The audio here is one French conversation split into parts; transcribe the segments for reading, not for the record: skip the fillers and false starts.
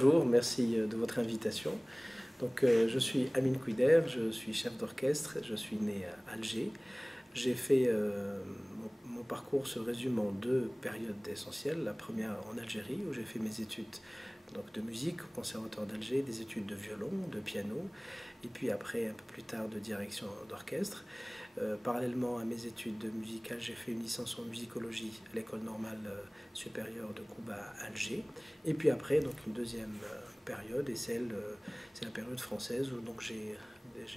bonjour, merci de votre invitation. Donc, je suis Amine Kouider, je suis chef d'orchestre, je suis né à Alger. J'ai fait, mon parcours se résume en deux périodes essentielles. La première en Algérie, où j'ai fait mes études donc, de musique au Conservatoire d'Alger, des études de violon, de piano, et puis après, un peu plus tard, de direction d'orchestre. Parallèlement à mes études musicales, j'ai fait une licence en musicologie à l'École normale supérieure de Kouba à Alger. Et puis après, donc une deuxième période, et c'est la période française où donc j'ai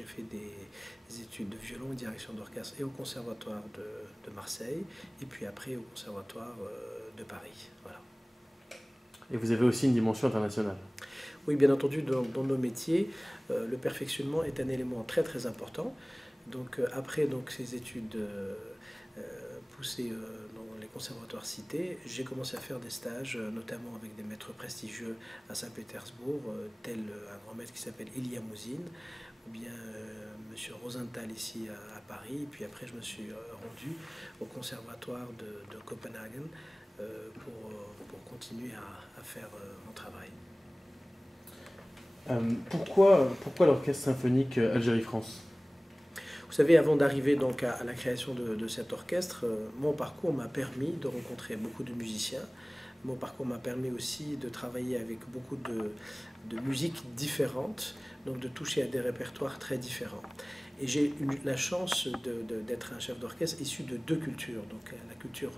fait des études de violon et direction d'orchestre et au Conservatoire de Marseille, et puis après au Conservatoire de Paris. Voilà. Et vous avez aussi une dimension internationale. Oui, bien entendu, dans nos métiers, le perfectionnement est un élément très très important. Donc après donc, ces études poussées dans les conservatoires cités, j'ai commencé à faire des stages, notamment avec des maîtres prestigieux à Saint-Pétersbourg, tel un grand maître qui s'appelle Elia Mouzine, ou bien M. Rosenthal ici à Paris. Et puis après, je me suis rendu au conservatoire de Copenhague pour continuer à faire mon travail. Pourquoi l'Orchestre symphonique Algérie-France ? Vous savez, avant d'arriver donc à la création de cet orchestre, mon parcours m'a permis de rencontrer beaucoup de musiciens. Mon parcours m'a permis aussi de travailler avec beaucoup de musiques différentes, donc de toucher à des répertoires très différents. Et j'ai eu la chance d'être un chef d'orchestre issu de deux cultures, donc la culture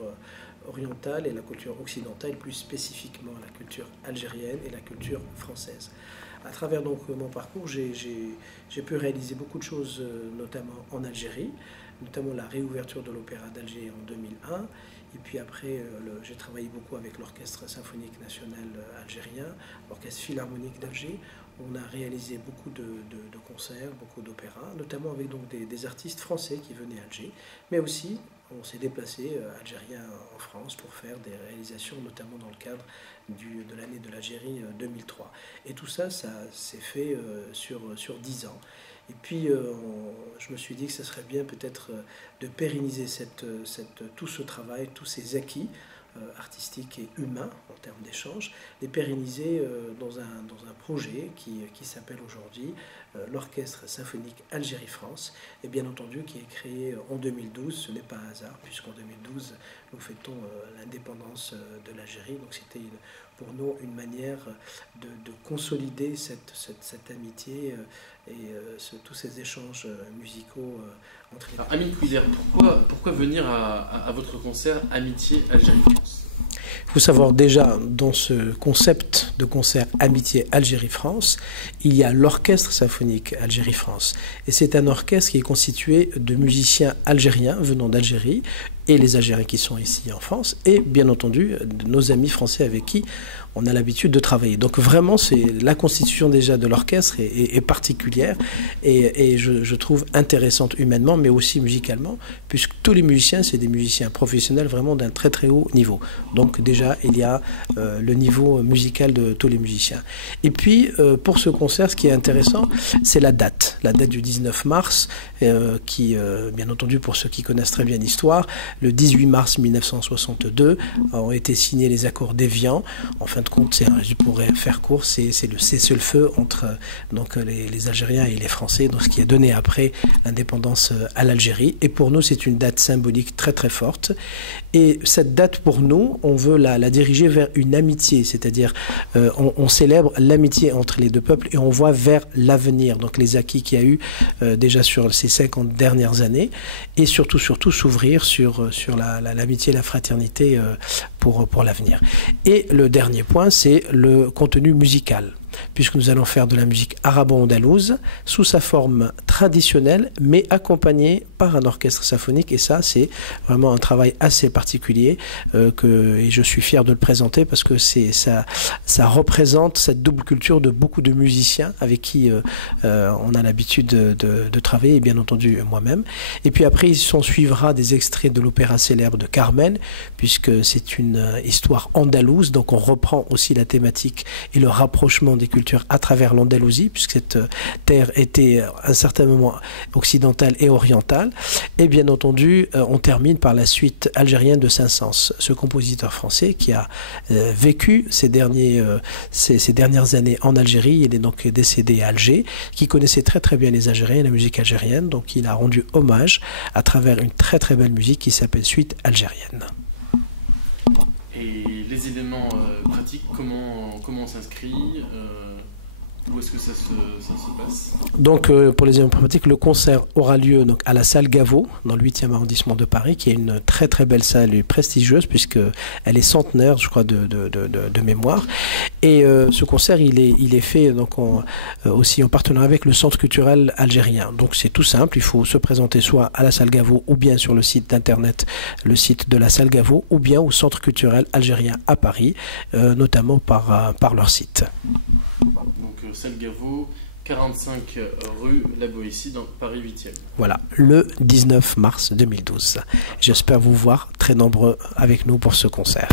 orientale et la culture occidentale, plus spécifiquement la culture algérienne et la culture française. À travers donc mon parcours, j'ai pu réaliser beaucoup de choses, notamment en Algérie, notamment la réouverture de l'Opéra d'Alger en 2001. Et puis après, j'ai travaillé beaucoup avec l'Orchestre symphonique national algérien, l'Orchestre philharmonique d'Alger. On a réalisé beaucoup de concerts, beaucoup d'opéras, notamment avec donc des artistes français qui venaient à Alger, mais aussi on s'est déplacé algérien en France pour faire des réalisations, notamment dans le cadre de l'année de l'Algérie 2003. Et tout ça, ça s'est fait sur 10 ans. Et puis, je me suis dit que ce serait bien peut-être de pérenniser tout ce travail, tous ces acquis artistiques et humains en termes d'échange, les pérenniser dans un projet qui s'appelle aujourd'hui l'Orchestre symphonique Algérie-France, et bien entendu qui est créé en 2012. Ce n'est pas un hasard, puisqu'en 2012, nous fêtons l'indépendance de l'Algérie. Donc c'était pour nous une manière de consolider cette amitié et tous ces échanges musicaux entre les deux. Amine Kouider, pourquoi venir à votre concert Amitié Algérie-France ? Il faut savoir déjà, dans ce concept de concert Amitié Algérie-France, il y a l'Orchestre symphonique Algérie-France. Et c'est un orchestre qui est constitué de musiciens algériens venant d'Algérie, et les Algériens qui sont ici en France, et bien entendu de nos amis français avec qui on a l'habitude de travailler. Donc vraiment, c'est la constitution déjà de l'orchestre est particulière et je trouve intéressante humainement, mais aussi musicalement, puisque tous les musiciens, c'est des musiciens professionnels vraiment d'un très très haut niveau. Donc déjà, il y a le niveau musical de tous les musiciens. Et puis, pour ce concert, ce qui est intéressant, c'est la date du 19 mars, qui, bien entendu, pour ceux qui connaissent très bien l'histoire, le 18 mars 1962 ont été signés les accords d'Évian. En fin de compte, je pourrais faire court, c'est le cessez-le-feu entre donc, les Algériens et les Français, donc, ce qui a donné après l'indépendance à l'Algérie. Et pour nous, c'est une date symbolique très très forte. Et cette date, pour nous, on veut la diriger vers une amitié, c'est-à-dire on célèbre l'amitié entre les deux peuples et on voit vers l'avenir, donc les acquis qu'il y a eu déjà sur ces 50 dernières années, et surtout s'ouvrir sur l'amitié et la fraternité pour l'avenir. Et le dernier point, c'est le contenu musical, puisque nous allons faire de la musique arabo-andalouse sous sa forme traditionnelle, mais accompagnée par un orchestre symphonique. Et ça, c'est vraiment un travail assez particulier et je suis fier de le présenter parce que ça représente cette double culture de beaucoup de musiciens avec qui on a l'habitude de travailler, et bien entendu moi-même. Et puis après, il s'en suivra des extraits de l'opéra célèbre de Carmen, puisque c'est une histoire andalouse, donc on reprend aussi la thématique et le rapprochement des des cultures à travers l'Andalousie, puisque cette terre était à un certain moment occidentale et orientale. Et bien entendu, on termine par la suite algérienne de Saint-Saëns, ce compositeur français qui a vécu ces dernières années en Algérie. Il est donc décédé à Alger, qui connaissait très très bien les Algériens, la musique algérienne. Donc il a rendu hommage à travers une très très belle musique qui s'appelle Suite algérienne. Et les éléments pratiques, comment on s'inscrit, où est-ce que ça se passe? Donc pour les éléments pratiques, le concert aura lieu donc, à la salle Gaveau, dans le 8e arrondissement de Paris, qui est une très très belle salle et prestigieuse, puisqu'elle est centenaire, je crois, de mémoire. Et ce concert, il est fait donc, aussi en partenariat avec le Centre culturel algérien. Donc c'est tout simple, il faut se présenter soit à la salle Gaveau, ou bien sur le site d'internet, le site de la salle Gaveau, ou bien au Centre culturel algérien à Paris, notamment par leur site. Donc salle Gaveau, 45 rue La Boétie, dans Paris 8e. Voilà, le 19 mars 2012. J'espère vous voir très nombreux avec nous pour ce concert.